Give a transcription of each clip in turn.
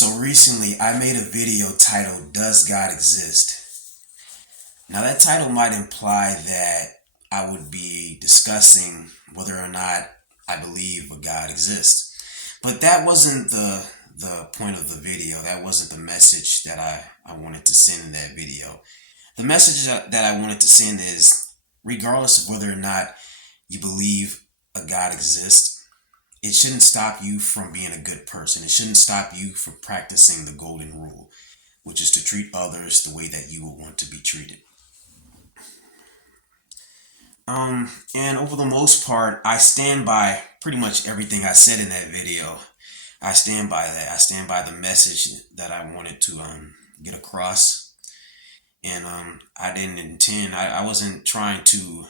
So recently I made a video titled "Does God Exist?" Now that title might imply that I would be discussing whether or not I believe a God exists. But that wasn't the point of the video. That wasn't the message that I wanted to send in that video. The message that I wanted to send is, regardless of whether or not you believe a God exists, it shouldn't stop you from being a good person. It shouldn't stop you from practicing the golden rule, which is to treat others the way that you would want to be treated. And over the most part, I stand by pretty much everything I said in that video. I stand by that. I stand by the message that I wanted to get across. And I didn't intend, I wasn't trying to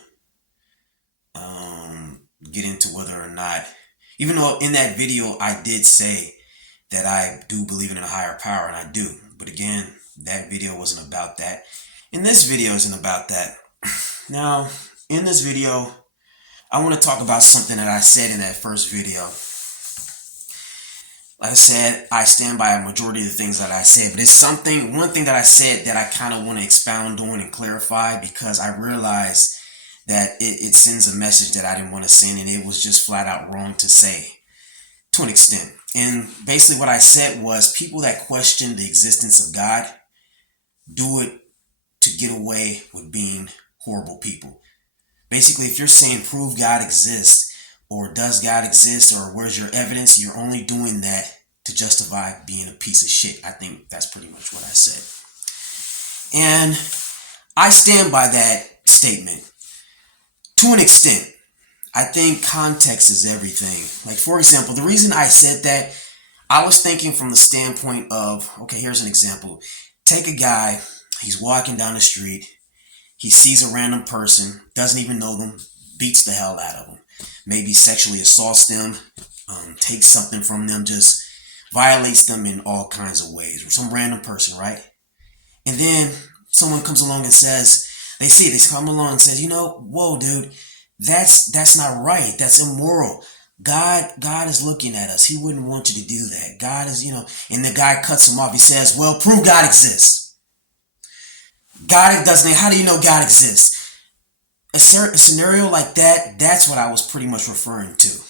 get into whether or not, even though in that video I did say that I do believe in a higher power, and I do. But again, that video wasn't about that. And this video isn't about that. Now, in this video, I want to talk about something that I said in that first video. Like I said, I stand by a majority of the things that I said, but it's one thing that I said that I kind of want to expound on and clarify, because I realized that it sends a message that I didn't want to send, and it was just flat out wrong to say, to an extent. And basically what I said was, people that question the existence of God do it to get away with being horrible people. Basically, if you're saying prove God exists, or does God exist, or where's your evidence, you're only doing that to justify being a piece of shit. I think that's pretty much what I said. And I stand by that statement to an extent. I think context is everything. Like, for example, the reason I said that, I was thinking from the standpoint of, okay, here's an example. Take a guy, he's walking down the street, he sees a random person, doesn't even know them, beats the hell out of them. Maybe sexually assaults them, takes something from them, just violates them in all kinds of ways. Or some random person, right? And then someone comes along and says, they come along and says, whoa, dude, that's not right. That's immoral. God is looking at us. He wouldn't want you to do that. God is, and the guy cuts him off. He says, well, prove God exists. God doesn't. How do you know God exists? A scenario like that, that's what I was pretty much referring to.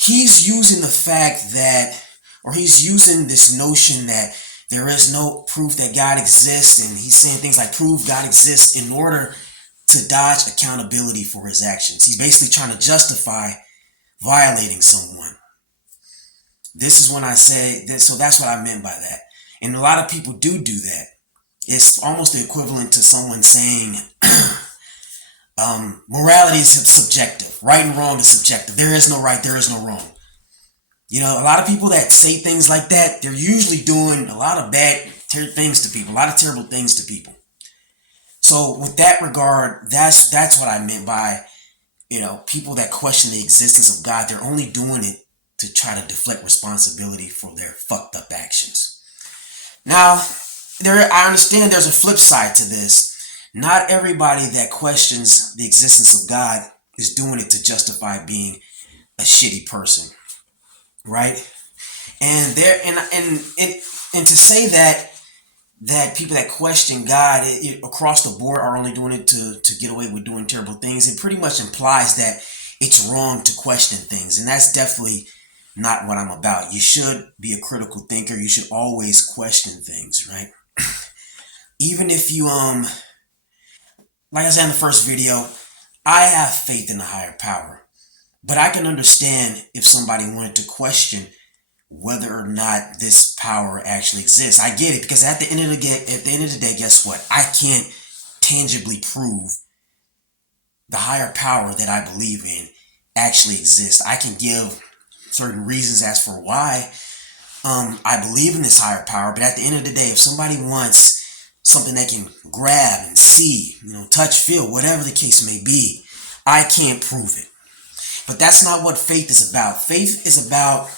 He's using the fact that, or he's using this notion that there is no proof that God exists, and he's saying things like prove God exists in order to dodge accountability for his actions. He's basically trying to justify violating someone. This is when I say that, so that's what I meant by that. And a lot of people do that. It's almost the equivalent to someone saying, morality is subjective. Right and wrong is subjective. There is no right, there is no wrong. A lot of people that say things like that, they're usually doing a lot of bad things to people, a lot of terrible things to people. So with that regard, that's what I meant by, people that question the existence of God. They're only doing it to try to deflect responsibility for their fucked up actions. Now, I understand there's a flip side to this. Not everybody that questions the existence of God is doing it to justify being a shitty person, right? And to say that people that question God across the board are only doing it to get away with doing terrible things, it pretty much implies that it's wrong to question things, and that's definitely not what I'm about. You should be a critical thinker. You should always question things, right? Even if you like I said in the first video, I have faith in a higher power. But I can understand if somebody wanted to question whether or not this power actually exists. I get it, because at the end of the day, guess what? I can't tangibly prove the higher power that I believe in actually exists. I can give certain reasons as for why I believe in this higher power, but at the end of the day, if somebody wants something they can grab and see, touch, feel, whatever the case may be, I can't prove it. But that's not what faith is about. Faith is about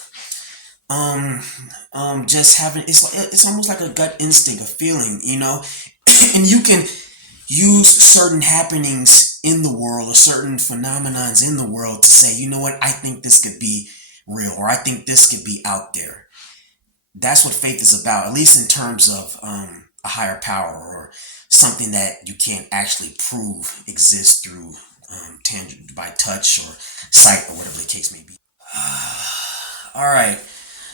just having, it's almost like a gut instinct, a feeling, and you can use certain happenings in the world or certain phenomenons in the world to say, you know what, I think this could be real, or I think this could be out there. That's what faith is about, at least in terms of a higher power or something that you can't actually prove exists through by touch or sight or whatever the case may be. All right,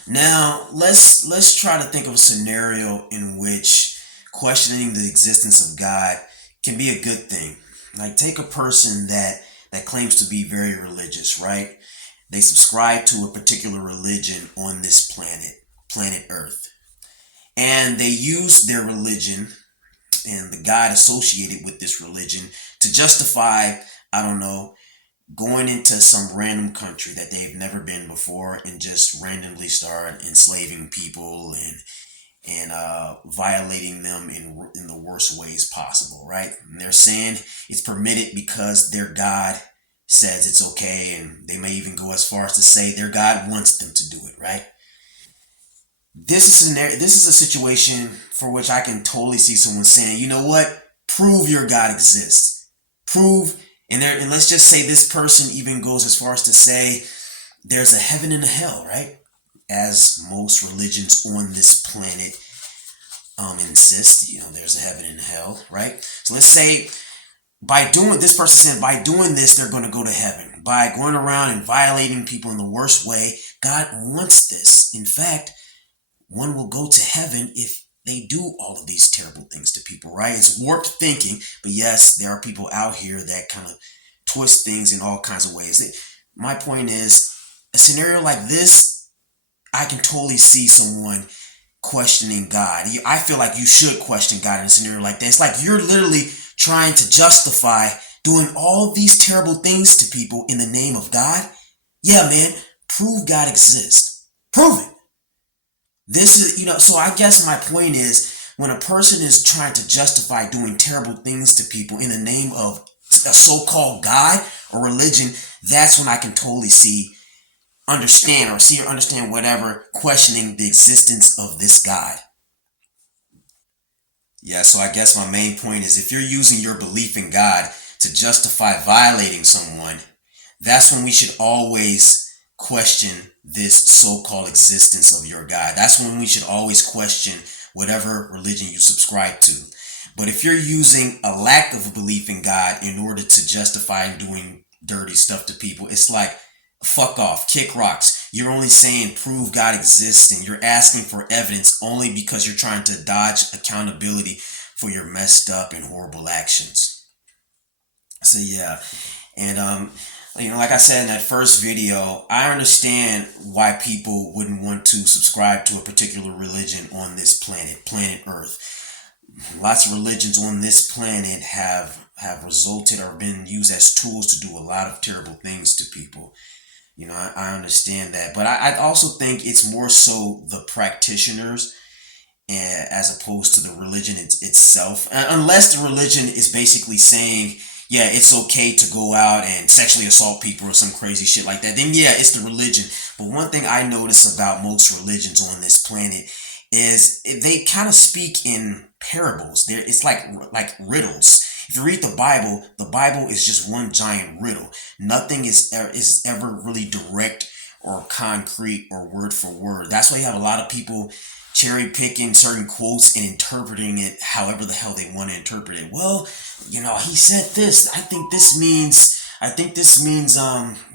now let's try to think of a scenario in which questioning the existence of God can be a good thing. Like take a person that claims to be very religious, right? They subscribe to a particular religion on this planet Earth. And they use their religion and the God associated with this religion to justify, I don't know, going into some random country that they've never been before and just randomly start enslaving people and violating them in the worst ways possible, right? And they're saying it's permitted because their God says it's okay, and they may even go as far as to say their God wants them to do it, right? This is a situation for which I can totally see someone saying, you know what? Prove your God exists. Prove, and let's just say this person even goes as far as to say there's a heaven and a hell, right? As most religions on this planet insist, there's a heaven and a hell, right? So let's say this person saying by doing this, they're going to go to heaven. By going around and violating people in the worst way, God wants this. In fact, one will go to heaven if they do all of these terrible things to people, right? It's warped thinking, but yes, there are people out here that kind of twist things in all kinds of ways. My point is, a scenario like this, I can totally see someone questioning God. I feel like you should question God in a scenario like that. It's like you're literally trying to justify doing all these terrible things to people in the name of God. Yeah, man, prove God exists. Prove it. This is, so I guess my point is when a person is trying to justify doing terrible things to people in the name of a so-called God or religion, that's when I can totally understand whatever, questioning the existence of this God. Yeah, so I guess my main point is if you're using your belief in God to justify violating someone, that's when we should always question this so-called existence of your God. That's when we should always question whatever religion you subscribe to. But if you're using a lack of a belief in God in order to justify doing dirty stuff to people, it's like, fuck off, kick rocks. You're only saying prove God exists and you're asking for evidence only because you're trying to dodge accountability for your messed up and horrible actions. So yeah, and like I said in that first video, I understand why people wouldn't want to subscribe to a particular religion on this planet Earth. Lots of religions on this planet have resulted or been used as tools to do a lot of terrible things to people. I understand that, but I also think it's more so the practitioners as opposed to the religion itself. Unless the religion is basically saying, yeah, it's okay to go out and sexually assault people or some crazy shit like that, then yeah, it's the religion. But one thing I notice about most religions on this planet is they kind of speak in parables. It's like riddles. If you read the Bible is just one giant riddle. Nothing is ever really direct or concrete or word for word. That's why you have a lot of people cherry picking certain quotes and interpreting it however the hell they want to interpret it. Well, he said this. I think this means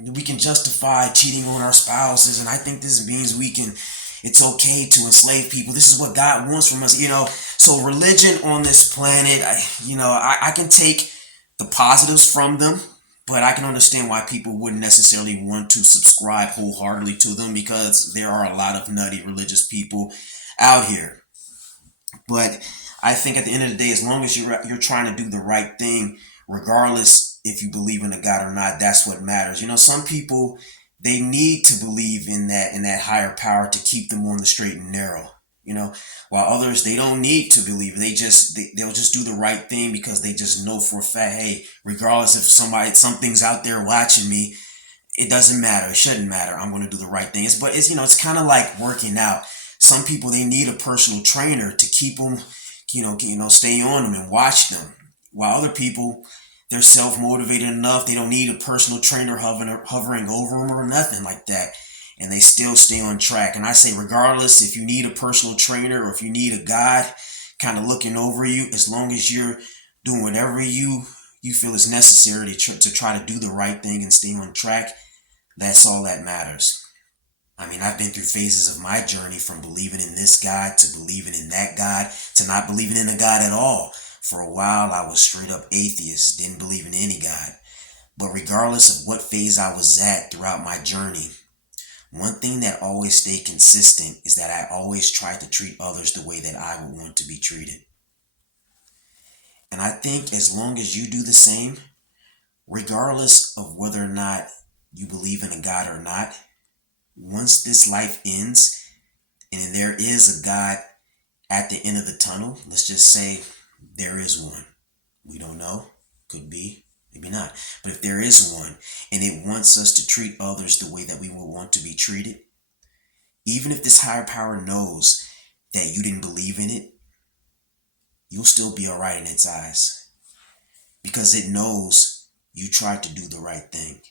we can justify cheating on our spouses, and I think this means it's okay to enslave people. This is what God wants from us, So religion on this planet, I can take the positives from them, but I can understand why people wouldn't necessarily want to subscribe wholeheartedly to them because there are a lot of nutty religious people out here. But I think at the end of the day, as long as you're trying to do the right thing, regardless if you believe in a God or not, that's what matters. Some people, they need to believe in that higher power to keep them on the straight and narrow. While others, they don't need to believe. They'll just do the right thing because they just know for a fact, hey, regardless if something's out there watching me, it doesn't matter. It shouldn't matter. I'm going to do the right thing. It's kind of like working out. Some people, they need a personal trainer to keep them, stay on them and watch them. While other people, they're self-motivated enough. They don't need a personal trainer hovering over them or nothing like that. and they still stay on track. And I say, regardless if you need a personal trainer or if you need a guide kind of looking over you, as long as you're doing whatever you feel is necessary to try to do the right thing and stay on track, that's all that matters. I mean, I've been through phases of my journey from believing in this God to believing in that God to not believing in a God at all. For a while, I was straight up atheist, didn't believe in any God. But regardless of what phase I was at throughout my journey, one thing that always stayed consistent is that I always tried to treat others the way that I would want to be treated. And I think as long as you do the same, regardless of whether or not you believe in a God or not, once this life ends and there is a God at the end of the tunnel, let's just say there is one. We don't know. Could be, maybe not. But if there is one and it wants us to treat others the way that we would want to be treated, even if this higher power knows that you didn't believe in it, you'll still be all right in its eyes because it knows you tried to do the right thing.